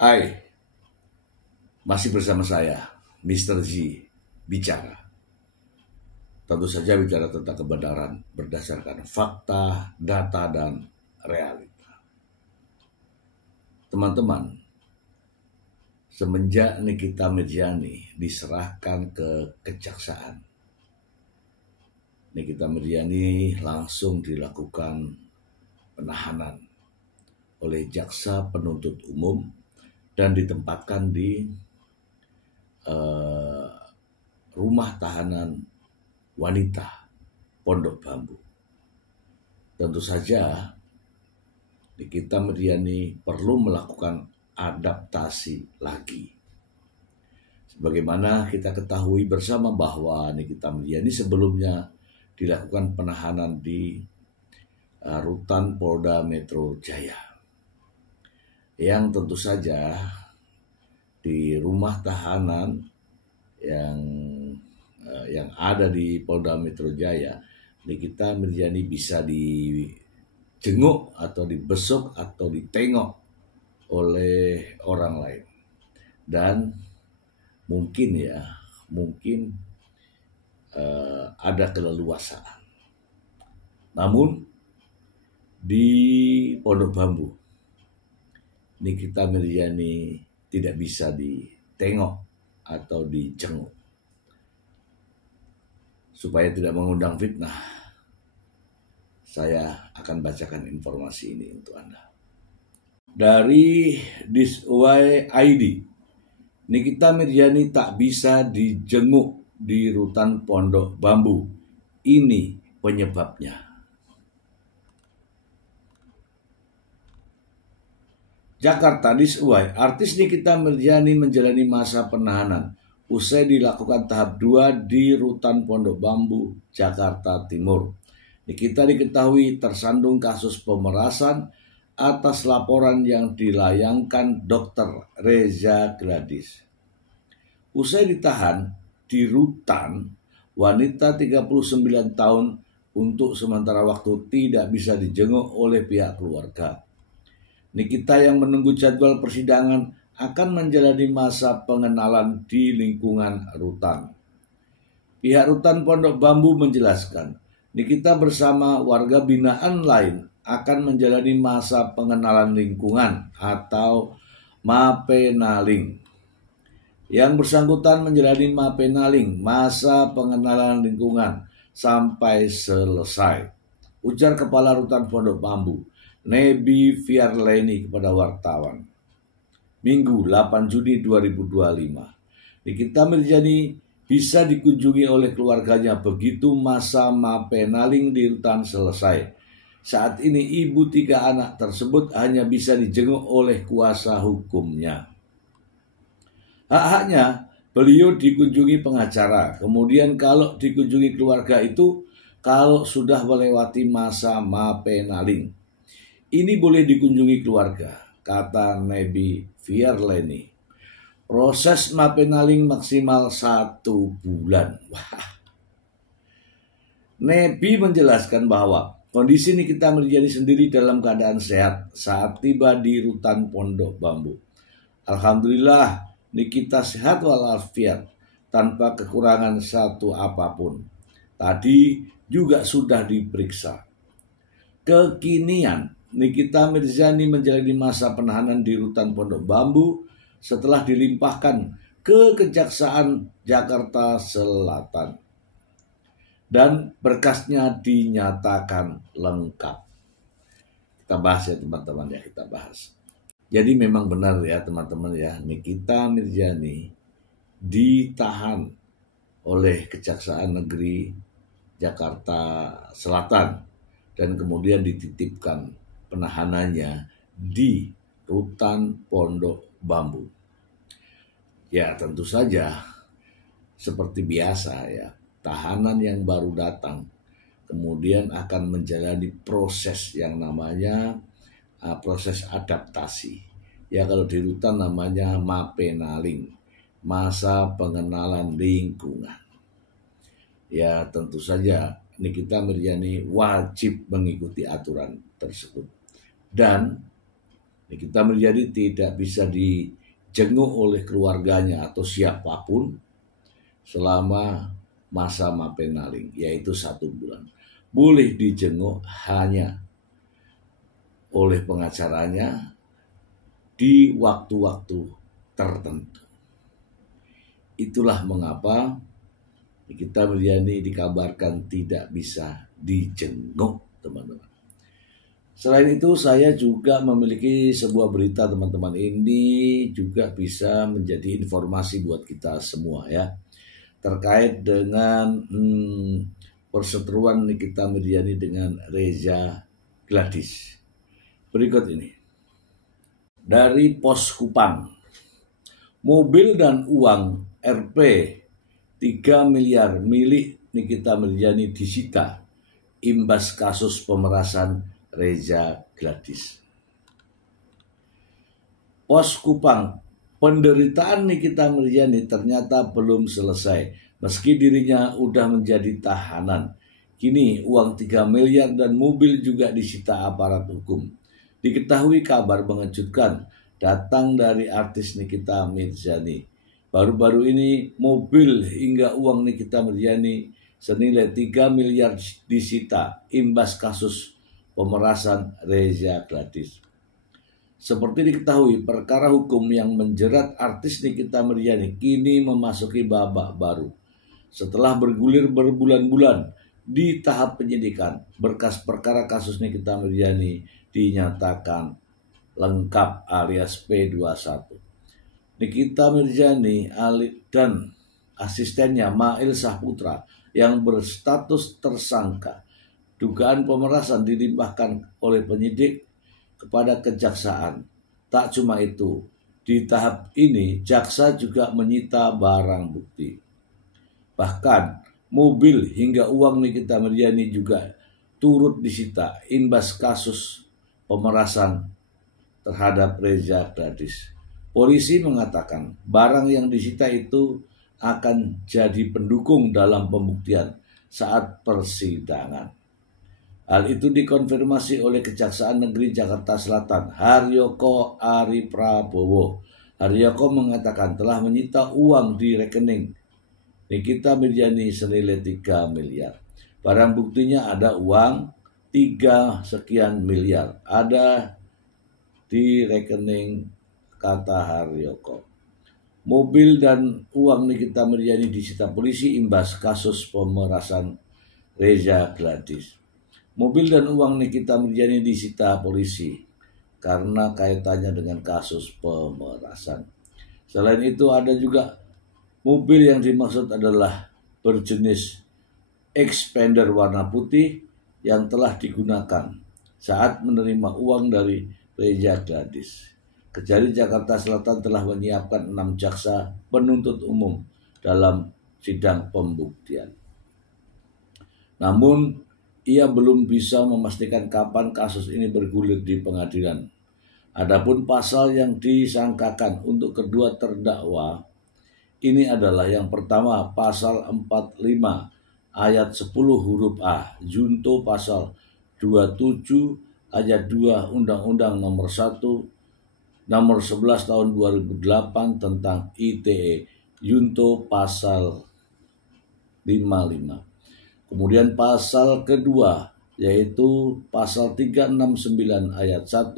Hai, masih bersama saya, Mr. Z, bicara. Tentu saja bicara tentang kebenaran berdasarkan fakta, data, dan realita. Teman-teman, semenjak Nikita Mirzani diserahkan ke kejaksaan, Nikita Mirzani langsung dilakukan penahanan oleh jaksa penuntut umum dan ditempatkan di rumah tahanan wanita Pondok Bambu. Tentu saja Nikita Mirzani perlu melakukan adaptasi lagi. Sebagaimana kita ketahui bersama bahwa Nikita Mirzani sebelumnya dilakukan penahanan di rutan Polda Metro Jaya, yang tentu saja di rumah tahanan yang ada di Polda Metro Jaya, Nikita Mirzani bisa dijenguk atau dibesuk atau ditengok oleh orang lain, dan mungkin ada keleluasaan. Namun di Pondok Bambu, Nikita Mirzani tidak bisa ditengok atau dijenguk. Supaya tidak mengundang fitnah, saya akan bacakan informasi ini untuk Anda. Dari This.id, Nikita Mirzani tak bisa dijenguk di rutan Pondok Bambu. Ini penyebabnya. Jakarta, This.id, artis Nikita Mirzani menjalani masa penahanan usai dilakukan tahap 2 di rutan Pondok Bambu, Jakarta Timur. Nikita diketahui tersandung kasus pemerasan atas laporan yang dilayangkan Dr. Reza Gladys. Usai ditahan di rutan, wanita 39 tahun untuk sementara waktu tidak bisa dijenguk oleh pihak keluarga. Nikita yang menunggu jadwal persidangan akan menjalani masa pengenalan di lingkungan rutan. Pihak rutan Pondok Bambu menjelaskan, Nikita bersama warga binaan lain akan menjalani masa pengenalan lingkungan atau mapenaling. Yang bersangkutan menjalani mapenaling, masa pengenalan lingkungan, sampai selesai, ujar Kepala Rutan Pondok Bambu, Nebi Fiarleni, kepada wartawan. Minggu 8 Juni 2025, Nikita Mirzani bisa dikunjungi oleh keluarganya begitu masa mapenaling di rutan selesai. Saat ini ibu 3 anak tersebut hanya bisa dijenguk oleh kuasa hukumnya. Hak-haknya, beliau dikunjungi pengacara, kemudian kalau dikunjungi keluarga itu kalau sudah melewati masa mapenaling. Ini boleh dikunjungi keluarga, kata Nebi Fiarleni. Proses mapenaling maksimal 1 bulan. Wah. Nebi menjelaskan bahwa kondisi Nikita Mirzani sendiri dalam keadaan sehat saat tiba di rutan Pondok Bambu. Alhamdulillah, Nikita sehat walafiat tanpa kekurangan satu apapun. Tadi juga sudah diperiksa. Kekinian, Nikita Mirzani menjalani masa penahanan di rutan Pondok Bambu setelah dilimpahkan ke Kejaksaan Jakarta Selatan dan berkasnya dinyatakan lengkap. Kita bahas ya teman-teman ya, kita bahas. Jadi memang benar ya teman-teman ya, Nikita Mirzani ditahan oleh Kejaksaan Negeri Jakarta Selatan dan kemudian dititipkan penahanannya di rutan Pondok Bambu. Ya tentu saja seperti biasa ya, tahanan yang baru datang kemudian akan menjalani proses yang namanya proses adaptasi. Ya kalau di rutan namanya mapenaling, masa pengenalan lingkungan. Ya tentu saja Nikita Mirzani wajib mengikuti aturan tersebut. Dan Nikita Mirzani tidak bisa dijenguk oleh keluarganya atau siapapun selama masa mapenaling, yaitu 1 bulan. Boleh dijenguk hanya oleh pengacaranya di waktu-waktu tertentu. Itulah mengapa Nikita Mirzani dikabarkan tidak bisa dijenguk, teman-teman. Selain itu, saya juga memiliki sebuah berita, teman-teman. Ini juga bisa menjadi informasi buat kita semua ya, terkait dengan perseteruan Nikita Mirzani dengan Reza Gladys. Berikut ini. Dari Pos Kupang, mobil dan uang Rp 3 miliar milik Nikita Mirzani disita imbas kasus pemerasan Reza Gladys. Pos Kupang, penderitaan Nikita Mirzani ternyata belum selesai. Meski dirinya udah menjadi tahanan, kini uang 3 miliar dan mobil juga disita aparat hukum. Diketahui kabar mengejutkan datang dari artis Nikita Mirzani. Baru-baru ini mobil hingga uang Nikita Mirzani senilai 3 miliar disita imbas kasus pemerasan Reza Gladys. Seperti diketahui, perkara hukum yang menjerat artis Nikita Mirzani kini memasuki babak baru. Setelah bergulir berbulan-bulan di tahap penyidikan, berkas perkara kasus Nikita Mirzani dinyatakan lengkap alias P21. Nikita Mirzani dan asistennya Mail Saputra yang berstatus tersangka dugaan pemerasan dilimpahkan oleh penyidik kepada kejaksaan. Tak cuma itu, di tahap ini jaksa juga menyita barang bukti. Bahkan mobil hingga uang Nikita Mirzani juga turut disita imbas kasus pemerasan terhadap Reza Gladys. Polisi mengatakan barang yang disita itu akan jadi pendukung dalam pembuktian saat persidangan. Hal itu dikonfirmasi oleh Kejaksaan Negeri Jakarta Selatan, Haryoko Ari Prabowo. Haryoko mengatakan telah menyita uang di rekening Nikita Mirzani senilai 3 miliar. Barang buktinya ada uang 3 sekian miliar. Ada di rekening, kata Haryoko. Mobil dan uang Nikita Mirzani disita polisi imbas kasus pemerasan Reza Gladys. Mobil dan uang Nikita Mirzani disita polisi karena kaitannya dengan kasus pemerasan. Selain itu ada juga mobil yang dimaksud adalah berjenis Expander warna putih yang telah digunakan saat menerima uang dari Reza Gladys. Kejari Jakarta Selatan telah menyiapkan 6 jaksa penuntut umum dalam sidang pembuktian. Namun, ia belum bisa memastikan kapan kasus ini bergulir di pengadilan. Adapun pasal yang disangkakan untuk kedua terdakwa ini adalah yang pertama pasal 45 ayat 10 huruf A, junto pasal 27 ayat 2 Undang-Undang nomor 11 tahun 2008 tentang ITE, junto pasal 55. Kemudian pasal kedua yaitu pasal 369 ayat 1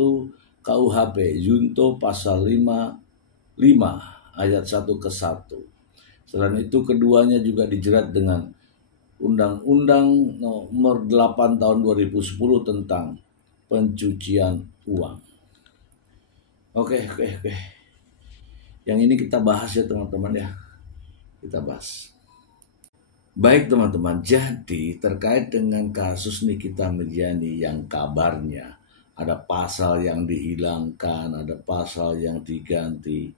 KUHP, junto pasal 55 ayat 1 ke 1. Selain itu keduanya juga dijerat dengan Undang-Undang nomor 8 tahun 2010 tentang pencucian uang. Oke. Yang ini kita bahas ya teman-teman ya. Kita bahas. Baik teman-teman, jadi terkait dengan kasus Nikita Mirzani yang kabarnya ada pasal yang dihilangkan, ada pasal yang diganti.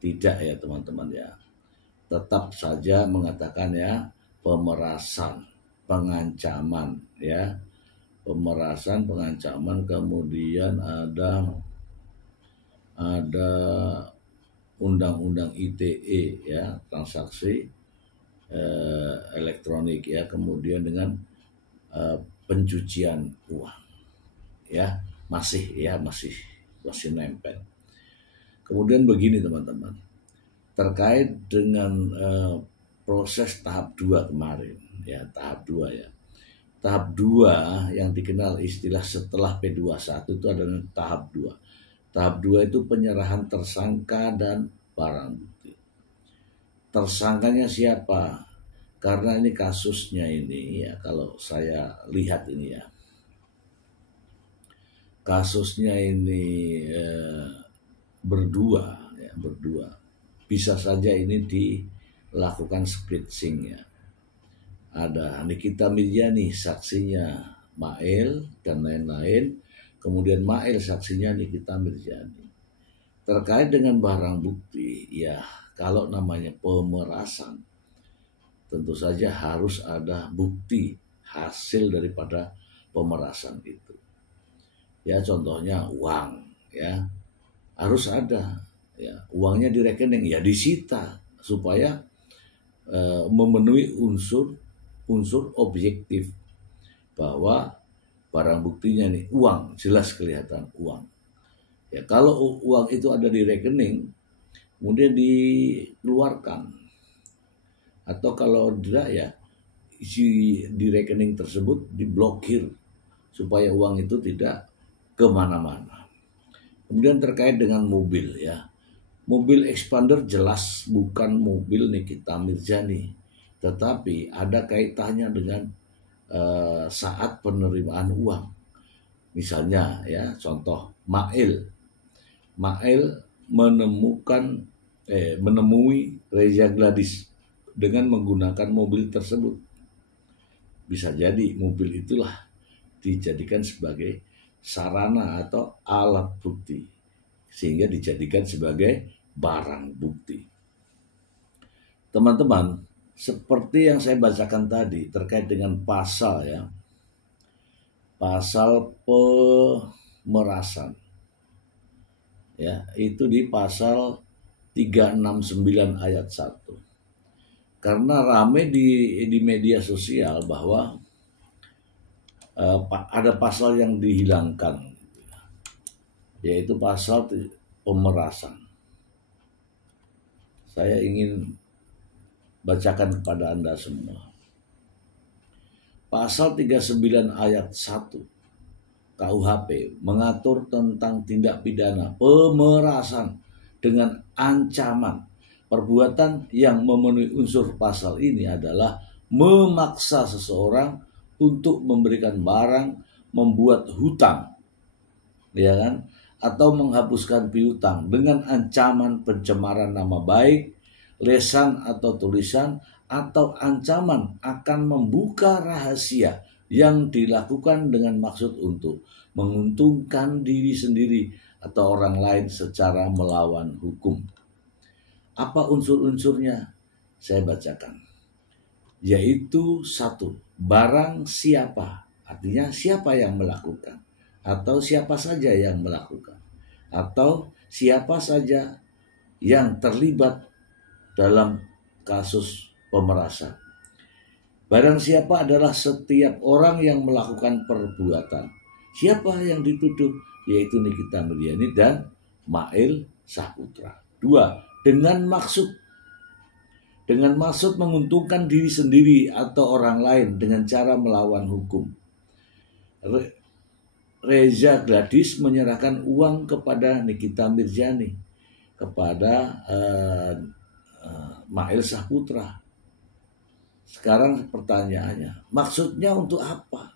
Tidak ya teman-teman ya. Tetap saja mengatakan ya pemerasan, pengancaman ya. Pemerasan, pengancaman, kemudian ada Undang-Undang ITE ya, transaksi elektronik ya, kemudian dengan pencucian uang ya, masih masih nempel. Kemudian begini teman-teman, terkait dengan proses tahap 2 kemarin, ya tahap 2 ya. Tahap 2 yang dikenal istilah setelah P21 itu adalah tahap 2. Tahap 2 itu penyerahan tersangka dan barang bukti. Tersangkanya siapa? Karena ini kasusnya ini ya, kalau saya lihat ini ya, kasusnya ini berdua. Bisa saja ini dilakukan splitsing ya. Ada Nikita Mirzani saksinya Mail dan lain-lain. Kemudian Mail saksinya Nikita Mirzani. Terkait dengan barang bukti, ya kalau namanya pemerasan, tentu saja harus ada bukti hasil daripada pemerasan itu. Ya contohnya uang, ya harus ada. Ya uangnya di rekening, ya disita supaya memenuhi unsur objektif bahwa barang buktinya nih uang, jelas kelihatan uang. Ya kalau uang itu ada di rekening kemudian dikeluarkan, atau kalau tidak ya isi di rekening tersebut diblokir supaya uang itu tidak kemana-mana. Kemudian terkait dengan mobil ya, mobil expander jelas bukan mobil Nikita Mirzani, tetapi ada kaitannya dengan saat penerimaan uang. Misalnya ya contoh Mail menemui Reza Gladys dengan menggunakan mobil tersebut. Bisa jadi mobil itulah dijadikan sebagai sarana atau alat bukti, sehingga dijadikan sebagai barang bukti. Teman-teman, seperti yang saya bacakan tadi terkait dengan pasal ya, pasal pemerasan ya, itu di pasal 369 ayat 1. Karena rame di media sosial bahwa ada pasal yang dihilangkan, yaitu pasal pemerasan. Saya ingin bacakan kepada Anda semua. Pasal 39 ayat 1 KUHP mengatur tentang tindak pidana pemerasan dengan ancaman. Perbuatan yang memenuhi unsur pasal ini adalah memaksa seseorang untuk memberikan barang, membuat hutang, ya kan, atau menghapuskan piutang dengan ancaman pencemaran nama baik, lesan atau tulisan, atau ancaman akan membuka rahasia yang dilakukan dengan maksud untuk menguntungkan diri sendiri atau orang lain secara melawan hukum. Apa unsur-unsurnya? Saya bacakan. Yaitu 1, barang siapa, artinya siapa yang melakukan, atau siapa saja yang melakukan, atau siapa saja yang terlibat dalam kasus pemerasan. Barang siapa adalah setiap orang yang melakukan perbuatan. Siapa yang dituduh? Yaitu Nikita Mirzani dan Mail Saputra. 2, dengan maksud menguntungkan diri sendiri atau orang lain dengan cara melawan hukum. Reza Gladys menyerahkan uang kepada Nikita Mirzani, kepada Mail Saputra. Sekarang pertanyaannya, maksudnya untuk apa?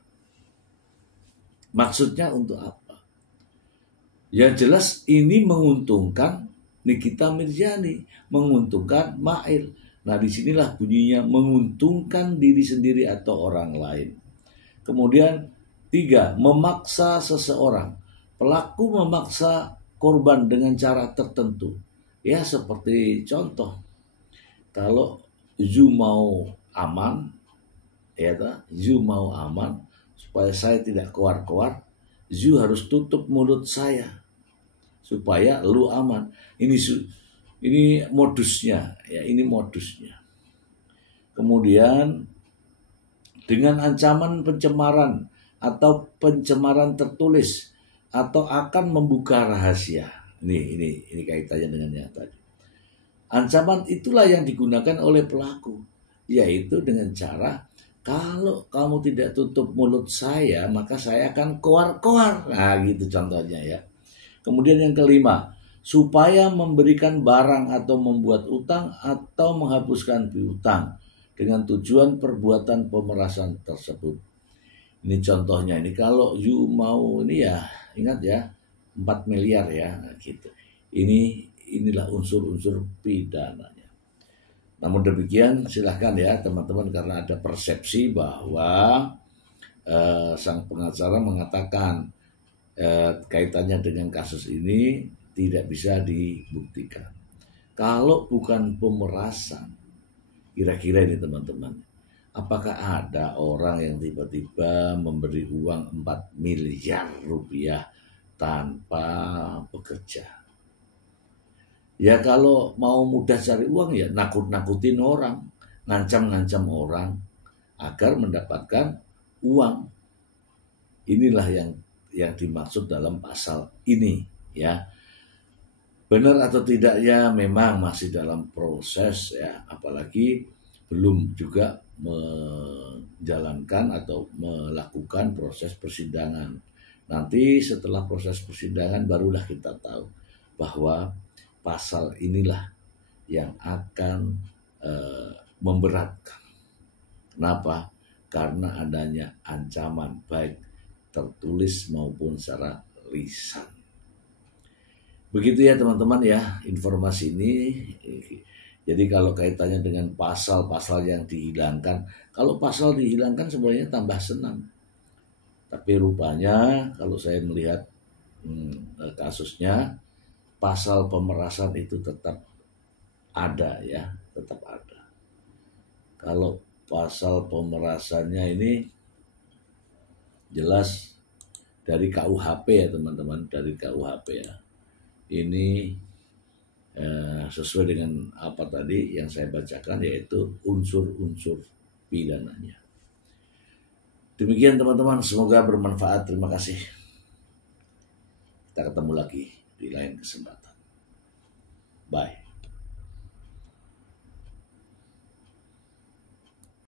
Yang jelas ini menguntungkan Nikita Mirzani, menguntungkan Mail. Nah, disinilah bunyinya menguntungkan diri sendiri atau orang lain. Kemudian 3, memaksa seseorang. Pelaku memaksa korban dengan cara tertentu. Ya seperti contoh, kalau Zu mau aman, supaya saya tidak keluar-keluar, Zu harus tutup mulut saya supaya lu aman. Ini modusnya, ya ini modusnya. Kemudian dengan ancaman pencemaran atau pencemaran tertulis atau akan membuka rahasia. Ini kaitannya dengan yang tadi. Ancaman itulah yang digunakan oleh pelaku, yaitu dengan cara, kalau kamu tidak tutup mulut saya, maka saya akan koar-koar. Nah, gitu contohnya ya. Kemudian yang kelima, supaya memberikan barang atau membuat utang atau menghapuskan piutang dengan tujuan perbuatan pemerasan tersebut. Ini contohnya, ini kalau you mau ini ya, ingat ya, 4 miliar ya, gitu. Inilah unsur-unsur pidananya. Namun demikian silahkan ya teman-teman, karena ada persepsi bahwa sang pengacara mengatakan kaitannya dengan kasus ini tidak bisa dibuktikan. Kalau bukan pemerasan, kira-kira ini teman-teman, apakah ada orang yang tiba-tiba memberi uang 4 miliar rupiah tanpa bekerja? Ya kalau mau mudah cari uang ya nakut-nakutin orang, ngancam-ngancam orang agar mendapatkan uang. Inilah yang dimaksud dalam pasal ini ya. Benar atau tidaknya memang masih dalam proses ya, apalagi belum juga menjalankan atau melakukan proses persidangan. Nanti setelah proses persidangan barulah kita tahu bahwa pasal inilah yang akan memberatkan. Kenapa? Karena adanya ancaman baik tertulis maupun secara lisan. Begitu ya teman-teman ya informasi ini. Jadi kalau kaitannya dengan pasal-pasal yang dihilangkan, kalau pasal dihilangkan sebenarnya tambah senang. Tapi rupanya kalau saya melihat kasusnya, pasal pemerasan itu tetap ada ya, tetap ada. Kalau pasal pemerasannya ini jelas dari KUHP ya teman-teman, dari KUHP ya. Ini sesuai dengan apa tadi yang saya bacakan, yaitu unsur-unsur pidananya. Demikian teman-teman, semoga bermanfaat. Terima kasih. Kita ketemu lagi di lain kesempatan. Bye.